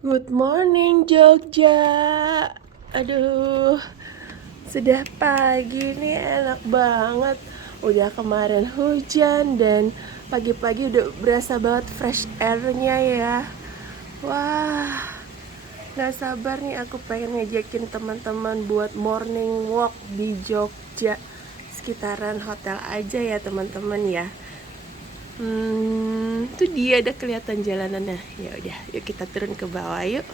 Good morning Jogja. Aduh, sudah pagi nih, enak banget. Udah kemarin hujan dan pagi-pagi udah berasa banget fresh airnya ya. Wah, gak sabar nih aku pengen ngajakin teman-teman buat morning walk di Jogja. Sekitaran hotel aja ya teman-teman ya. Itu dia ada kelihatan jalanannya. Ya udah, yuk kita turun ke bawah yuk.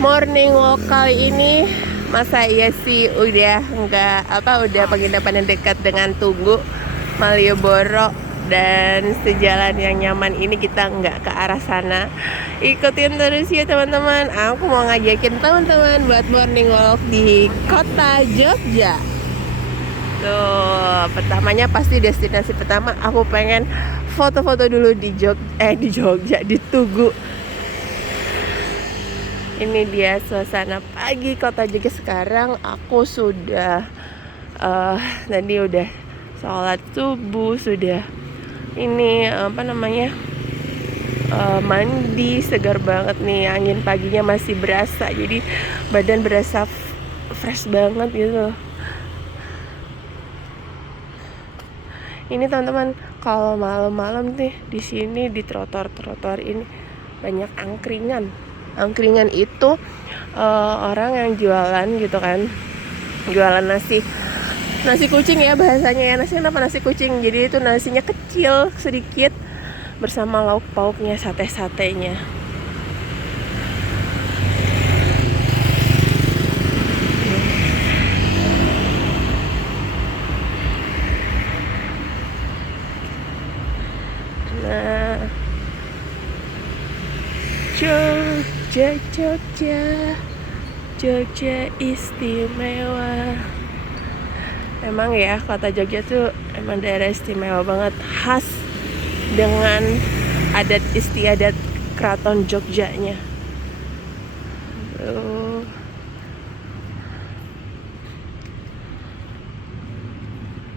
Morning walk kali ini masa iya sih udah udah penginapan yang dekat dengan Tugu Malioboro, dan sejalan yang nyaman ini kita nggak ke arah sana. Ikutin terus ya teman-teman, aku mau ngajakin teman-teman buat morning walk di kota Jogja. Tuh, pertamanya pasti destinasi pertama aku pengen foto-foto dulu di Jogja, di Tugu. Ini dia suasana pagi kota Jogja sekarang. Aku sudah tadi udah sholat subuh, sudah ini mandi, segar banget nih, angin paginya masih berasa, jadi badan berasa fresh banget gitu. Ini teman-teman, kalau malam-malam nih di sini di trotoar ini banyak angkringan. Angkringan itu orang yang jualan gitu kan, jualan nasi kucing ya bahasanya ya. Nasi kenapa nasi kucing? Jadi itu nasinya kecil sedikit bersama lauk pauknya, sate-satenya. Nah, Jogja istimewa. Emang ya, kota Jogja tuh emang daerah istimewa banget, khas dengan adat istiadat Keraton Jogjanya.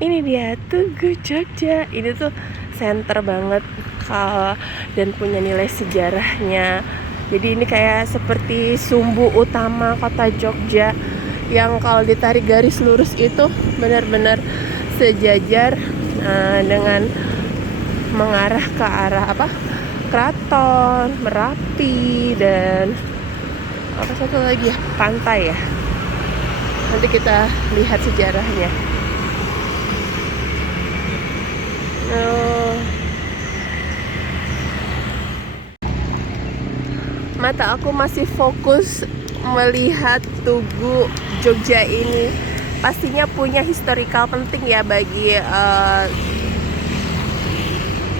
Ini dia Tugu Jogja. Ini tuh center banget dan punya nilai sejarahnya. Jadi ini kayak seperti sumbu utama kota Jogja yang kalau ditarik garis lurus itu benar-benar sejajar dengan mengarah ke arah Keraton, Merapi, dan satu lagi ya, pantai ya. Nanti kita lihat sejarahnya. Mata aku masih fokus melihat Tugu Jogja ini. Pastinya punya historical penting ya bagi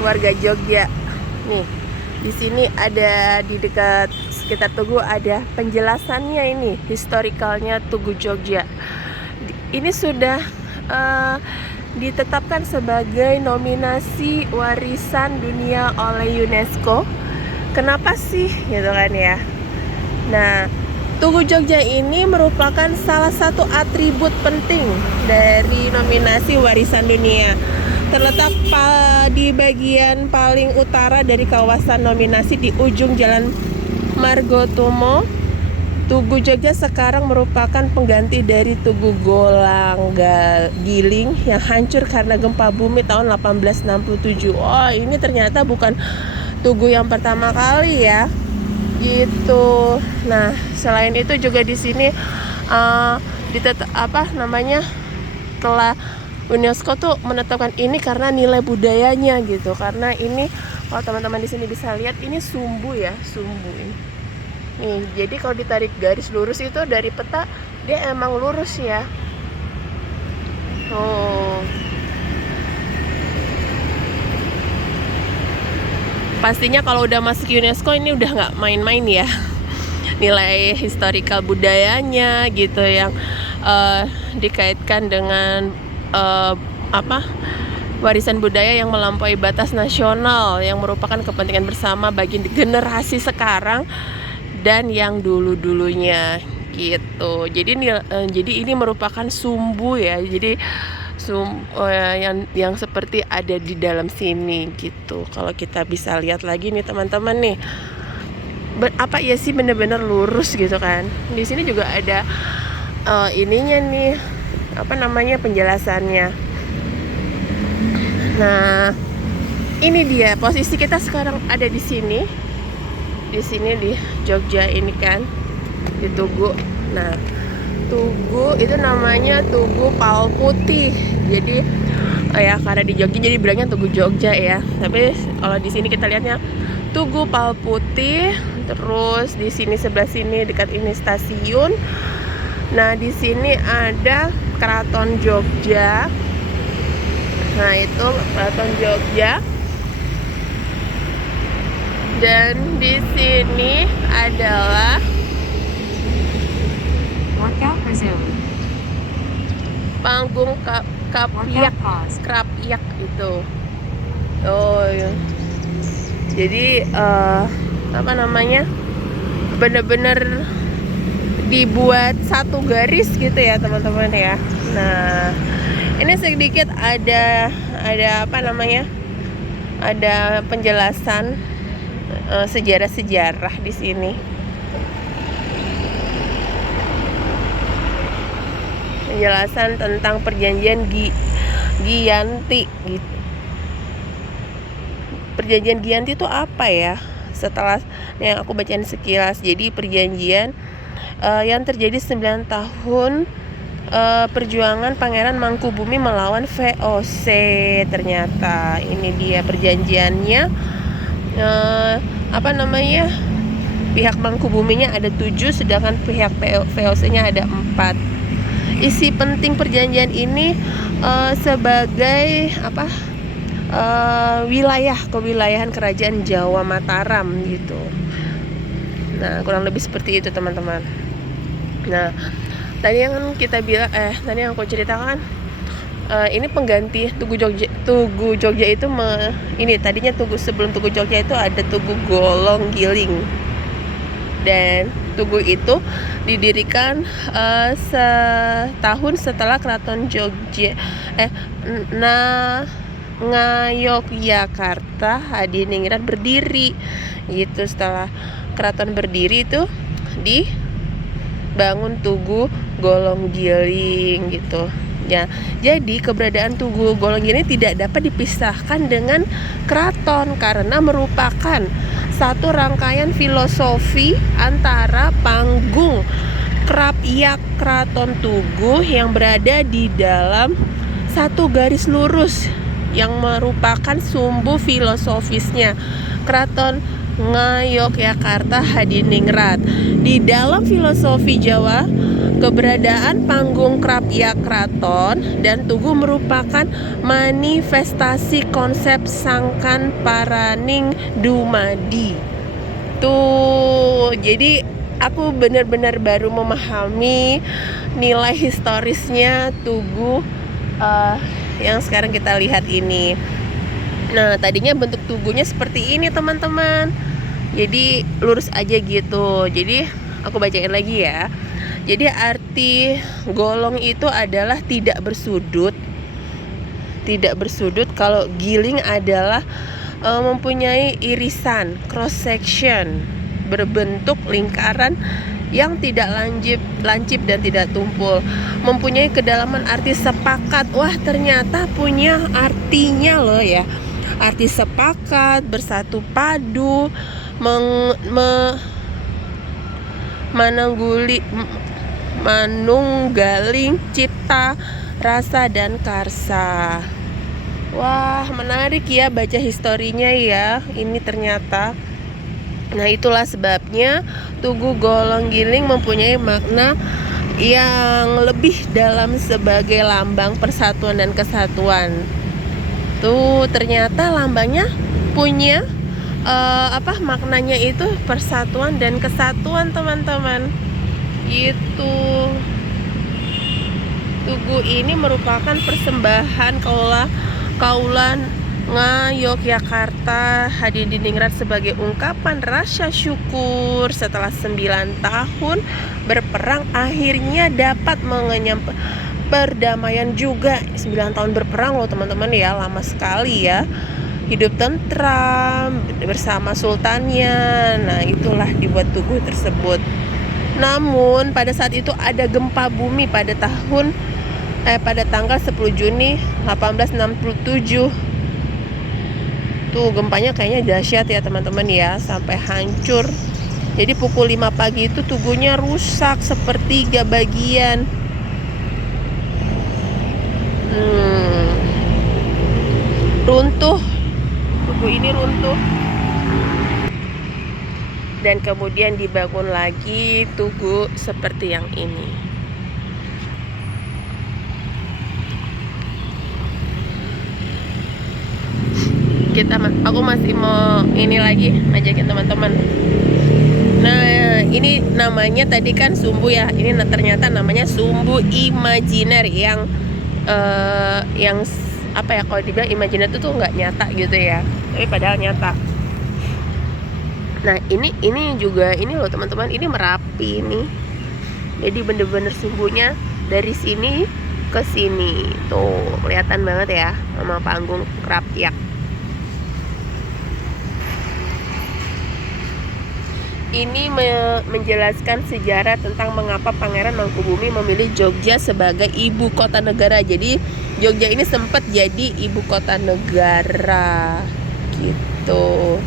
warga Jogja. Nih, di sini ada di dekat sekitar Tugu ada penjelasannya, ini historicalnya Tugu Jogja. Ini sudah ditetapkan sebagai nominasi warisan dunia oleh UNESCO. Kenapa sih gitu kan ya? Nah, Tugu Jogja ini merupakan salah satu atribut penting dari nominasi warisan dunia. Terletak di bagian paling utara dari kawasan nominasi di ujung Jalan Margotomo. Tugu Jogja sekarang merupakan pengganti dari Tugu Golang Giling yang hancur karena gempa bumi tahun 1867. Oh, ini ternyata bukan Tugu yang pertama kali ya, gitu. Nah, selain itu juga di sini telah UNESCO tuh menetapkan ini karena nilai budayanya gitu. Karena ini kalau teman-teman di sini bisa lihat ini sumbu ya, sumbu ini. Nih, jadi kalau ditarik garis lurus itu dari peta dia emang lurus ya. Oh. Pastinya kalau udah masuk UNESCO ini udah nggak main-main ya. Nilai historical budayanya gitu yang dikaitkan dengan warisan budaya yang melampaui batas nasional yang merupakan kepentingan bersama bagi generasi sekarang dan yang dulu-dulunya gitu. Jadi ini merupakan sumbu ya. Jadi yang seperti ada di dalam sini gitu. Kalau kita bisa lihat lagi nih teman-teman nih, apa ya sih bener-bener lurus gitu kan. Di sini juga ada ininya nih, penjelasannya. Nah, ini dia posisi kita sekarang ada di sini. Di sini di Jogja ini kan, di Tugu. Nah, Tugu itu namanya Tugu Pal Putih. Jadi ya karena di Jogja jadi bilangnya Tugu Jogja ya. Tapi kalau di sini kita lihatnya Tugu Pal Putih. Terus di sini sebelah sini dekat ini stasiun. Nah, di sini ada Keraton Jogja. Nah, itu Keraton Jogja. Dan di sini adalah panggung Krapyak itu. Oh ya. Jadi bener-bener dibuat satu garis gitu ya teman-teman ya. Nah, ini sedikit ada ada penjelasan sejarah-sejarah di sini. Penjelasan tentang perjanjian Giyanti gitu. Perjanjian Giyanti itu apa ya? Setelah yang aku bacain sekilas, jadi perjanjian yang terjadi 9 tahun perjuangan Pangeran Mangkubumi melawan VOC. Ternyata ini dia perjanjiannya. Pihak Mangkubuminya ada 7, sedangkan pihak VOC-nya ada 4. Isi penting perjanjian ini sebagai wilayah kewilayahan kerajaan Jawa Mataram gitu. Nah, kurang lebih seperti itu teman-teman. Nah, tadi yang aku ceritakan ini pengganti Tugu Jogja itu ini tadinya sebelum Tugu Jogja itu ada Tugu Golong-Giling. Dan Tugu itu didirikan setahun setelah Keraton Jogja Ngayogyakarta Hadiningrat berdiri gitu. Setelah keraton berdiri itu dibangun Tugu Golong-Giling gitu ya. Jadi keberadaan Tugu Golong-Giling tidak dapat dipisahkan dengan keraton karena merupakan satu rangkaian filosofi antara panggung Krapyak Keraton Tugu yang berada di dalam satu garis lurus yang merupakan sumbu filosofisnya Keraton Ngayogyakarta Hadiningrat. Di dalam filosofi Jawa, keberadaan panggung Krapyak Keraton dan Tugu merupakan manifestasi konsep Sangkan Paraning Dumadi. Tuh, jadi aku benar-benar baru memahami nilai historisnya Tugu yang sekarang kita lihat ini. Nah, tadinya bentuk tugunya seperti ini teman-teman. Jadi lurus aja gitu. Jadi aku bacain lagi ya. Jadi arti golong itu adalah tidak bersudut. Tidak bersudut. Kalau giling adalah mempunyai irisan, cross section, berbentuk lingkaran yang tidak lancip dan tidak tumpul, mempunyai kedalaman arti sepakat. Wah, ternyata punya artinya loh ya. Arti sepakat, bersatu padu, manunggaling cipta, rasa dan karsa. Wah, menarik ya baca historinya ya. Ini ternyata. Nah, itulah sebabnya Tugu Golong-Giling mempunyai makna yang lebih dalam sebagai lambang persatuan dan kesatuan. Tuh, ternyata lambangnya punya maknanya itu persatuan dan kesatuan, teman-teman. Itu Tugu ini merupakan persembahan kaulan Yogyakarta Hadiningrat sebagai ungkapan rasa syukur setelah 9 tahun berperang akhirnya dapat mengenyam perdamaian juga. 9 tahun berperang loh teman-teman ya, lama sekali ya. Hidup tentram bersama sultannya. Nah, itulah dibuat tugu tersebut. Namun pada saat itu ada gempa bumi pada tanggal 10 Juni 1867. Tuh, gempanya kayaknya dahsyat ya teman-teman ya, sampai hancur. Jadi pukul 5 pagi itu tugunya rusak sepertiga bagian. Runtuh. Tugu ini runtuh. Dan kemudian dibangun lagi tugu seperti yang ini. Aku masih mau ini lagi ngajakin teman-teman. Nah, ini namanya tadi kan sumbu ya. Ini ternyata namanya sumbu imajiner yang apa ya, kalau dibilang imajiner itu tuh nggak nyata gitu ya, tapi padahal nyata. Nah, ini juga ini loh teman-teman, ini Merapi nih. Jadi bener-bener sumbunya dari sini ke sini. Tuh, kelihatan banget ya sama panggung Krapyak. Ini menjelaskan sejarah tentang mengapa Pangeran Mangkubumi memilih Jogja sebagai ibu kota negara. Jadi Jogja ini sempat jadi ibu kota negara gitu.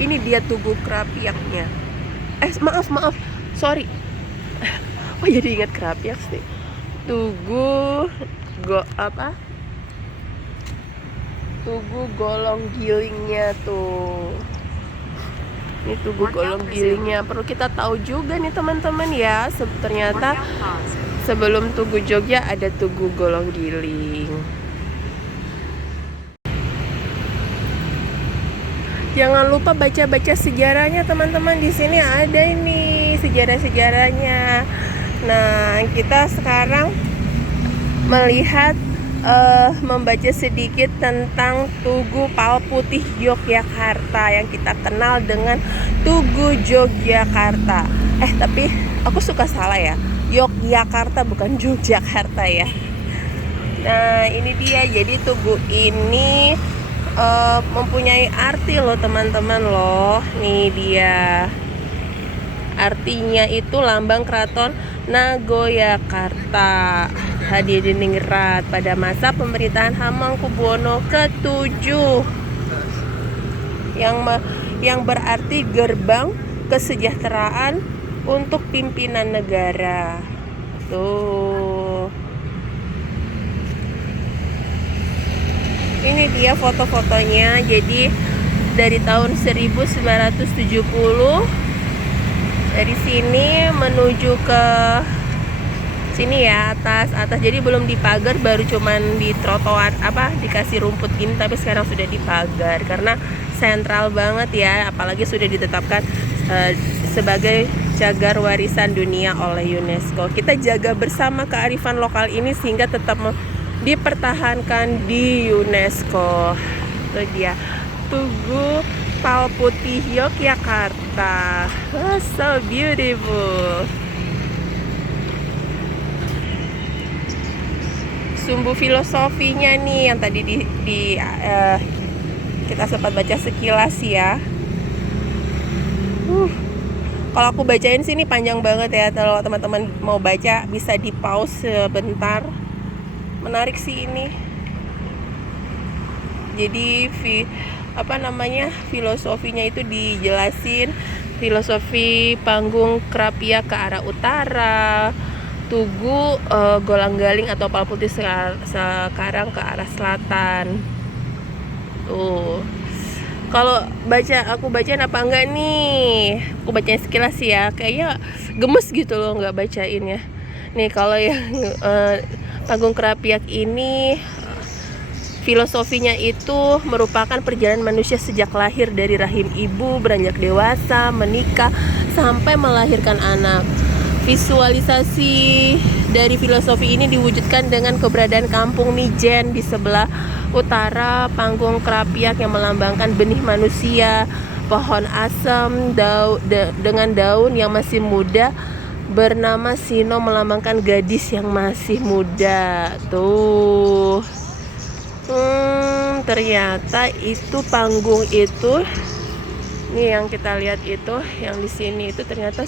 Ini dia Tugu Krapyaknya. Maaf, sorry. Oh, jadi ingat Krapyak sih. Tugu Tugu Golong-Gilingnya tuh. Ini Tugu Golong-Gilingnya perlu kita tahu juga nih teman-teman ya. Ternyata sebelum Tugu Jogja ada Tugu Golong-Giling. Jangan lupa baca-baca sejarahnya teman-teman. Di sini ada ini sejarah-sejarahnya. Nah, kita sekarang melihat membaca sedikit tentang Tugu Palputih Yogyakarta yang kita kenal dengan Tugu Yogyakarta. Tapi aku suka salah ya, Yogyakarta bukan Yogyakarta ya. Nah, ini dia. Jadi Tugu ini mempunyai arti loh teman-teman loh. Nih dia. Artinya itu lambang keraton Nagoyakarta Hadiningrat pada masa pemerintahan Hamengkubuwono ke-7 yang berarti gerbang kesejahteraan untuk pimpinan negara. Tuh. Ini dia foto-fotonya. Jadi dari tahun 1970 dari sini menuju ke sini ya, atas. Jadi belum dipagar, baru cuman di trotoar dikasih rumput gini, tapi sekarang sudah dipagar karena sentral banget ya, apalagi sudah ditetapkan sebagai cagar warisan dunia oleh UNESCO. Kita jaga bersama kearifan lokal ini sehingga tetap dipertahankan di UNESCO. Itu dia Tugu Palputih Yogyakarta. Oh, so beautiful. Sumbu filosofinya nih yang tadi kita sempat baca sekilas ya. Kalau aku bacain sini panjang banget ya. Kalau teman-teman mau baca bisa di pause sebentar. Menarik sih ini. Jadi filosofinya itu dijelasin filosofi panggung Krapia ke arah utara, Tugu Golanggaling atau Opal Putih sekarang ke arah selatan. Tuh. Kalau aku bacain apa enggak nih? Aku bacain sekilas ya. Kayaknya gemes gitu loh nggak bacain ya. Nih kalau yang panggung Krapiak ini filosofinya itu merupakan perjalanan manusia sejak lahir dari rahim ibu, beranjak dewasa, menikah, sampai melahirkan anak. Visualisasi dari filosofi ini diwujudkan dengan keberadaan kampung Mijen di sebelah utara panggung Krapiak yang melambangkan benih manusia, pohon asem dengan daun yang masih muda bernama Sino melambangkan gadis yang masih muda. Tuh. Ternyata itu panggung itu nih yang kita lihat itu, yang di sini itu ternyata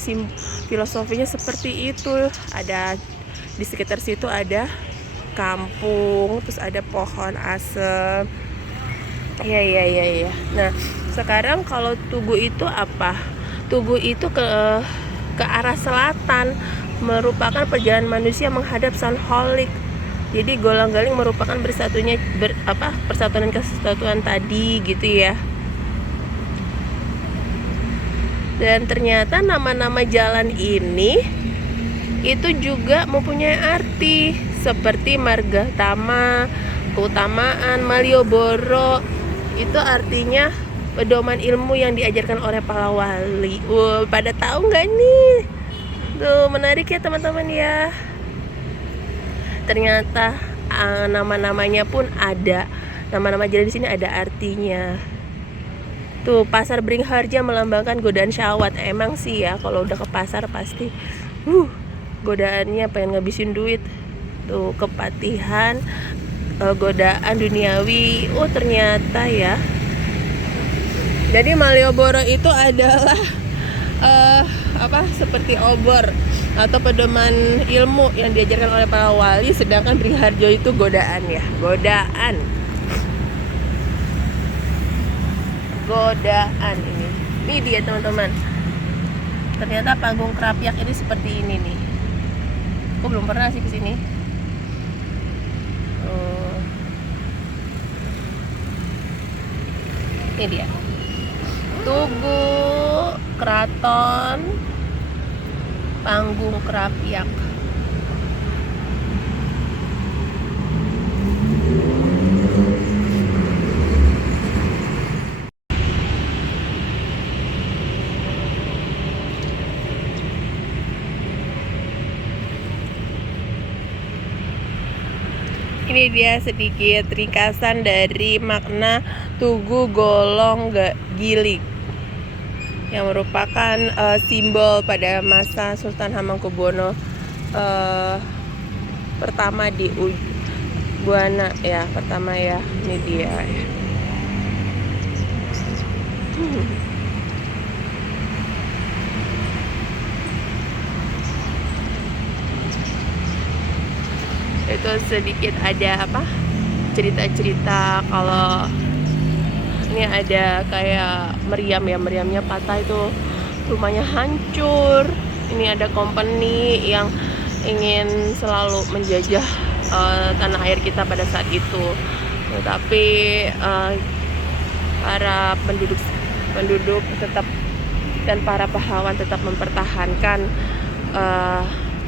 filosofinya seperti itu. Ada di sekitar situ ada kampung, terus ada pohon asem. Iya. Nah, sekarang kalau Tugu itu apa? Tugu itu ke arah selatan, merupakan perjalanan manusia menghadap San Holik. Jadi Golanggaling merupakan persatuan dan kesatuan tadi gitu ya. Dan ternyata nama-nama jalan ini itu juga mempunyai arti seperti Margatama, Keutamaan, Malioboro. Itu artinya pedoman ilmu yang diajarkan oleh para wali. Pada tahu nggak nih? Tuh menarik ya teman-teman ya. Ternyata nama-namanya pun ada. Nama-nama jalan di sini ada artinya. Tuh Pasar Beringharja melambangkan godaan syahwat. Emang sih ya kalau udah ke pasar pasti godaannya pengen ngabisin duit. Tuh Kepatihan, godaan duniawi. Ternyata ya. Jadi Malioboro itu adalah seperti obor atau pedoman ilmu yang diajarkan oleh para wali, sedangkan Beringharjo itu godaan ya, godaan ini dia teman-teman. Ternyata panggung Krapiak ini seperti ini nih. Aku belum pernah sih kesini. Ini dia Tugu Keraton Panggung Krapiak. Ini dia sedikit ringkasan dari makna Tugu Golanggaling yang merupakan simbol pada masa Sultan Hamengkubuwono pertama di Buana ya, pertama ya. Ini dia. Itu sedikit ada cerita-cerita kalau ini ada kayak meriam ya, meriamnya patah, itu rumahnya hancur. Ini ada company yang ingin selalu menjajah tanah air kita pada saat itu, tetapi para penduduk tetap dan para pahlawan tetap mempertahankan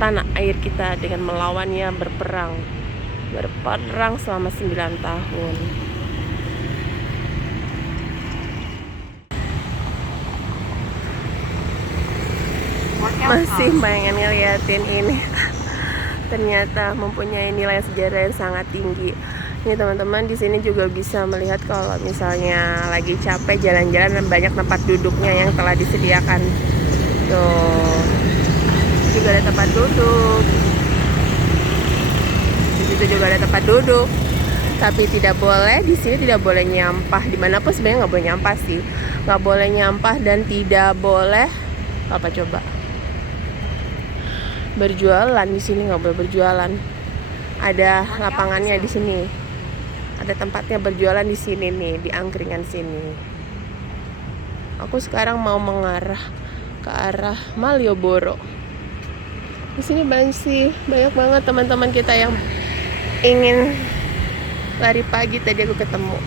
tanah air kita dengan melawannya, berperang selama 9 tahun. Masih pengen ngeliatin ini. Ternyata mempunyai nilai sejarah yang sangat tinggi. Ini teman-teman, di sini juga bisa melihat kalau misalnya lagi capek jalan-jalan dan banyak tempat duduknya yang telah disediakan. Tuh, juga ada tempat duduk. Di situ juga ada tempat duduk. Tapi tidak boleh, di sini tidak boleh nyampah. Dimanapun sebenarnya nggak boleh nyampah sih, nggak boleh nyampah dan tidak boleh apa coba berjualan. Di sini nggak boleh berjualan. Ada lapangannya di sini. Ada tempatnya berjualan di sini nih, di angkringan sini. Aku sekarang mau mengarah ke arah Malioboro. Di sini masih banyak banget teman-teman kita yang ingin lari pagi. Tadi aku ketemu.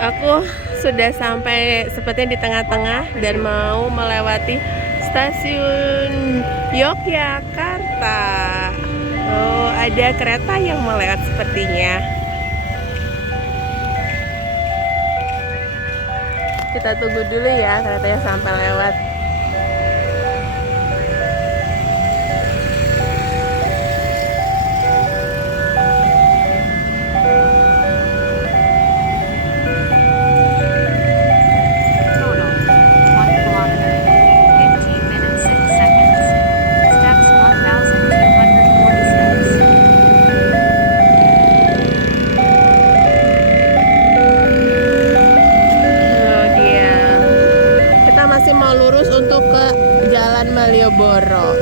Aku sudah sampai sepertinya di tengah-tengah dan mau melewati stasiun Yogyakarta. Oh, ada kereta yang melewat sepertinya. Kita tunggu dulu ya keretanya sampai lewat. Masih mau lurus untuk ke Jalan Malioboro.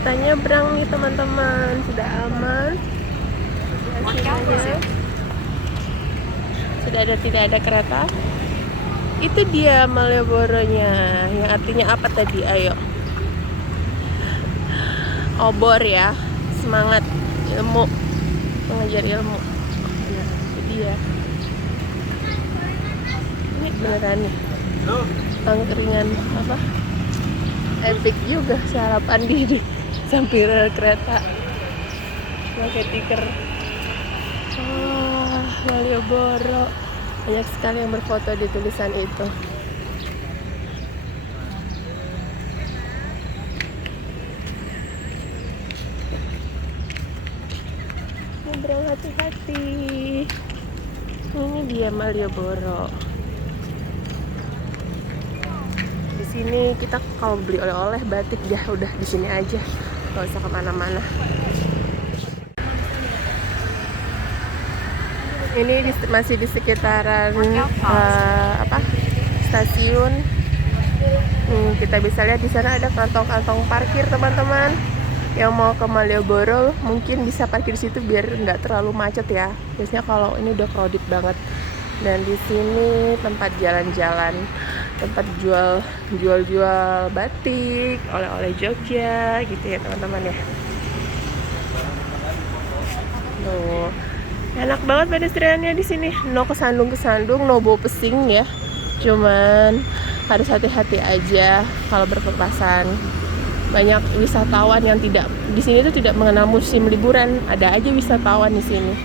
Kita nyebrang nih teman-teman, sudah aman. Sudah tidak ada kereta. Itu dia Malioboro-nya, yang artinya apa tadi? Ayo, obor ya, semangat ilmu, mengejar ilmu. Nah, itu dia. Ini beneran nih, angkringan apa? Epic juga, sarapan di samping kereta pakai tikar. Malioboro, banyak sekali yang berfoto di tulisan itu. Nyebrang hati-hati. Ini dia Malioboro. Di sini kita kalau beli oleh-oleh batik dia udah di sini aja, nggak usah kemana-mana. Ini masih di sekitaran stasiun. Kita bisa lihat di sana ada kantong-kantong parkir teman-teman. Yang mau ke Malioboro mungkin bisa parkir di situ biar nggak terlalu macet ya. Biasanya kalau ini udah crowded banget. Dan di sini tempat jalan-jalan, tempat jual batik, oleh-oleh Jogja gitu ya teman-teman ya. Tuh, enak banget pedestriannya di sini. No kesandung, no bau pesing ya. Cuman harus hati-hati aja kalau berpapasan. Banyak wisatawan yang di sini tuh tidak mengenal musim liburan. Ada aja wisatawan di sini.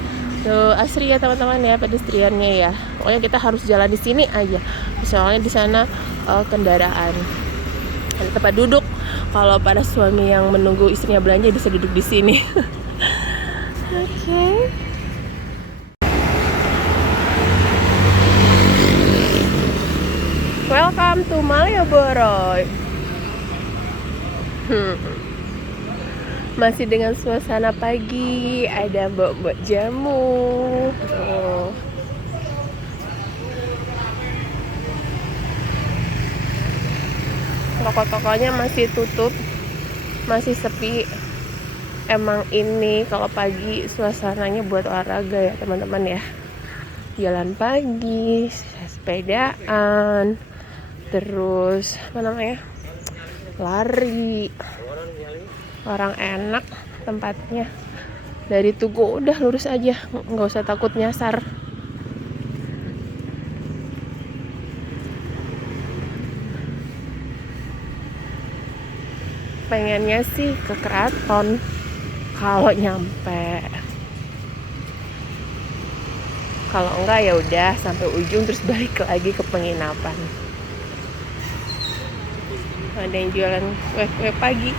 Tuh, asri ya teman-teman ya pedestriannya ya. Pokoknya kita harus jalan di sini aja. Soalnya di sana kendaraan. Ada tempat duduk. Kalau para suami yang menunggu istrinya belanja bisa duduk di sini. Oke. Welcome to Malioboro. Masih dengan suasana pagi, ada mbok-mbok jamu. Toko-tokonya masih tutup, masih sepi. Emang ini kalau pagi suasananya buat olahraga ya teman-teman ya. Jalan pagi, sepedaan, terus apa namanya, lari. Orang enak tempatnya. Dari Tugu udah lurus aja, nggak usah takut nyasar. Pengennya sih ke Keraton kalau nyampe. Kalau enggak ya udah sampai ujung terus balik lagi ke penginapan. Ada yang jualan kue-kue pagi.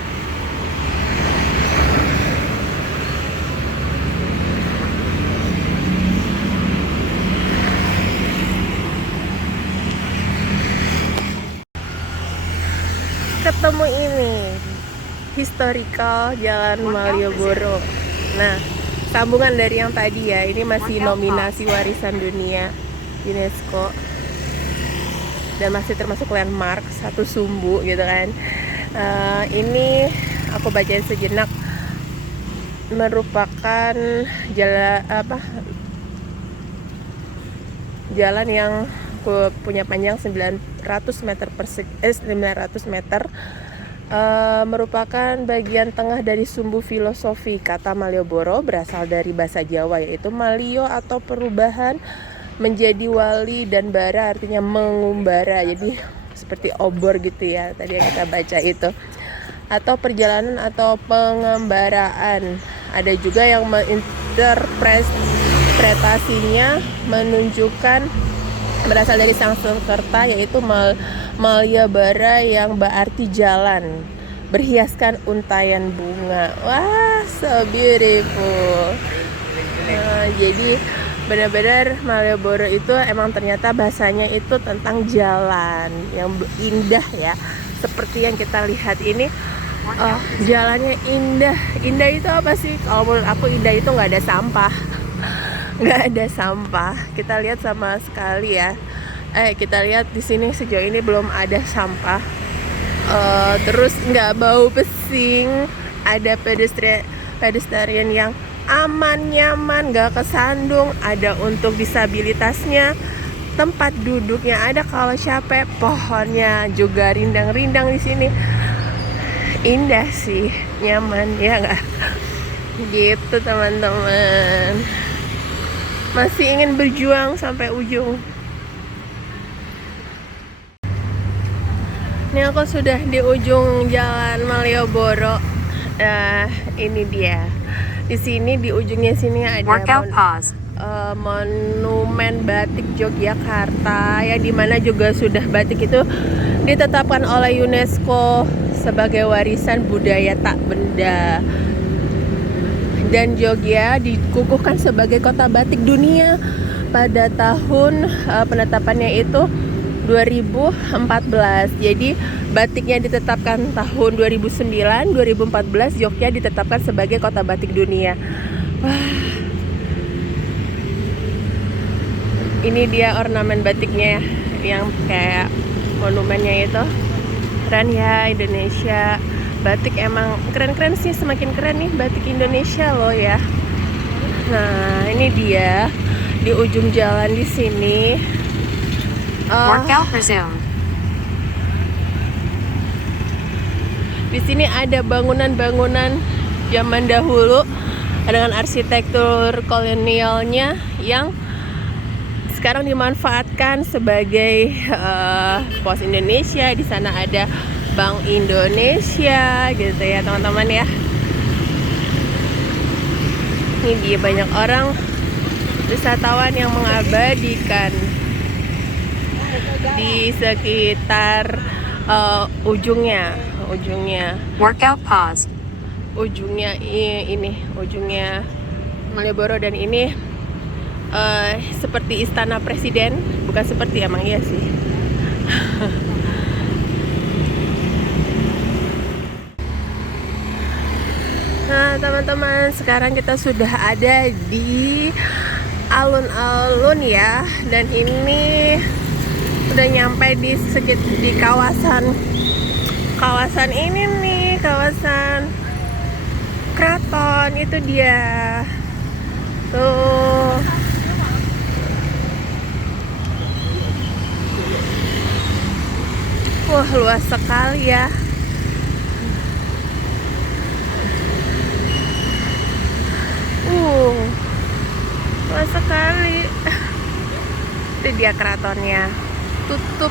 Historical Jalan Malioboro. Nah, sambungan dari yang tadi ya, ini masih nominasi warisan dunia UNESCO dan masih termasuk landmark satu sumbu gitu kan. Ini aku bacain sejenak, merupakan jalan yang punya panjang 900 meter merupakan bagian tengah dari sumbu filosofi. Kata Malioboro berasal dari bahasa Jawa, yaitu malio atau perubahan menjadi wali, dan bara artinya mengumbara. Jadi seperti obor gitu ya, tadi yang kita baca itu, atau perjalanan atau pengembaraan. Ada juga yang menginterpretasinya menunjukkan berasal dari Sanskerta, yaitu Malyabara yang berarti jalan, berhiaskan untayan bunga. Wah, so beautiful. Jadi benar-benar Malioboro itu emang ternyata bahasanya itu tentang jalan yang indah ya, seperti yang kita lihat ini. Jalannya indah. Indah itu apa sih? Kalau menurut aku indah itu nggak ada sampah. Nggak ada sampah. Kita lihat sama sekali ya. Kita lihat di sini sejauh ini belum ada sampah. Terus nggak bau pesing. Ada pedestrian yang aman, nyaman, nggak kesandung. Ada untuk disabilitasnya. Tempat duduknya ada kalau capek. Pohonnya juga rindang-rindang di sini. Indah sih, nyaman ya nggak? Gitu teman-teman. Masih ingin berjuang sampai ujung. Ini aku sudah di ujung jalan Malioboro. Ini dia. Di sini di ujungnya sini ada monumen batik Yogyakarta, ya, dimana juga sudah batik itu ditetapkan oleh UNESCO sebagai warisan budaya tak benda. Dan Jogja dikukuhkan sebagai kota batik dunia pada tahun penetapannya itu 2014. Jadi batiknya ditetapkan tahun 2009, 2014 Jogja ditetapkan sebagai kota batik dunia. Wah. Ini dia ornamen batiknya yang kayak monumennya itu. Keren ya Indonesia. Batik emang keren-keren sih, semakin keren nih batik Indonesia loh ya. Nah, ini dia di ujung jalan di sini. Workout resumed. Di sini ada bangunan-bangunan zaman dahulu dengan arsitektur kolonialnya yang sekarang dimanfaatkan sebagai pos Indonesia. Di sana ada Bank Indonesia gitu ya teman-teman ya. Ini dia banyak orang wisatawan yang mengabadikan di sekitar ujungnya Workout paused. ujungnya ujungnya Malioboro. Dan ini seperti istana presiden, bukan seperti, emang iya sih. Nah teman-teman, sekarang kita sudah ada di alun-alun ya, dan ini udah nyampe di kawasan ini nih, kawasan keraton. Itu dia tuh. Wah, luas sekali ya. Luas sekali. Itu dia keratonnya. Tutup.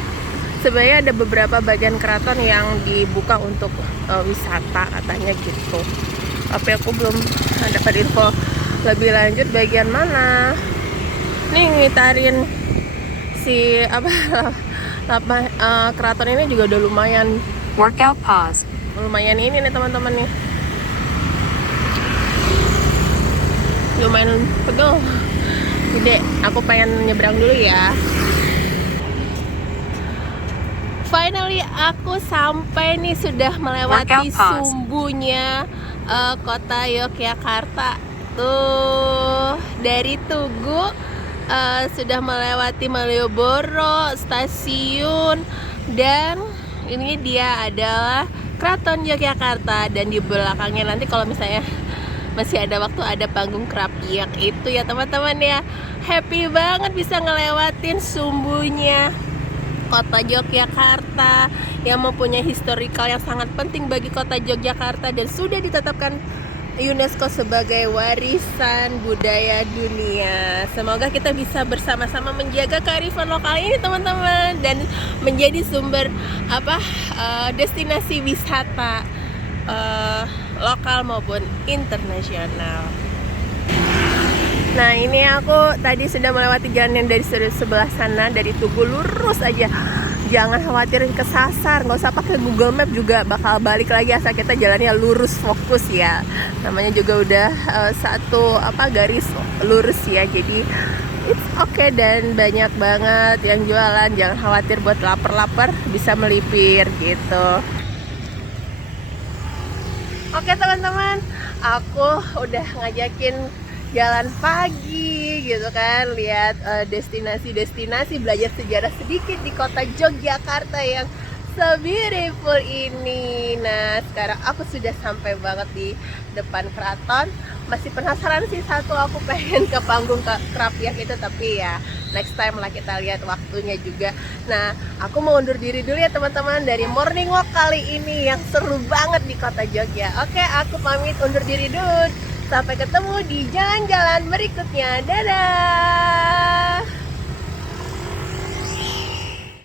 Sebenarnya ada beberapa bagian keraton yang dibuka untuk wisata katanya gitu. Tapi aku belum dapat info lebih lanjut bagian mana. Nih ngitarin si keraton ini juga udah lumayan. Workout pause. Lumayan ini nih teman-teman nih. Lumayan pegel. Gede, aku pengen nyebrang dulu ya. Finally aku sampai nih, sudah melewati Workout pause. sumbunya kota Yogyakarta. Tuh, dari Tugu sudah melewati Malioboro stasiun, dan ini dia adalah Keraton Yogyakarta. Dan di belakangnya nanti kalau misalnya masih ada waktu, ada panggung Krapyak itu ya teman-teman ya. Happy banget bisa ngelewatin sumbunya kota Yogyakarta yang mempunyai historikal yang sangat penting bagi kota Yogyakarta dan sudah ditetapkan UNESCO sebagai warisan budaya dunia. Semoga kita bisa bersama-sama menjaga kearifan lokal ini teman-teman, dan menjadi sumber destinasi wisata lokal maupun internasional. Nah, ini aku tadi sudah melewati jalan yang dari sebelah sana, dari Tugu lurus aja. Jangan khawatir kesasar, nggak usah pakai Google Map juga bakal balik lagi asal kita jalannya lurus fokus ya. Namanya juga udah satu garis lurus ya. Jadi it's okay, dan banyak banget yang jualan. Jangan khawatir buat lapar-lapar, bisa melipir gitu. Oke teman-teman, aku udah ngajakin jalan pagi gitu kan, lihat destinasi-destinasi, belajar sejarah sedikit di kota Yogyakarta yang se-beautiful ini. Nah, sekarang aku sudah sampai banget di depan keraton. Masih penasaran sih satu, aku pengen ke panggung Krapyak itu, tapi ya next time lah, kita lihat waktunya juga. Nah, aku mau undur diri dulu ya teman-teman dari morning walk kali ini yang seru banget di kota Jogja. Oke, aku pamit undur diri dulu. Sampai ketemu di jalan-jalan berikutnya. Dadah!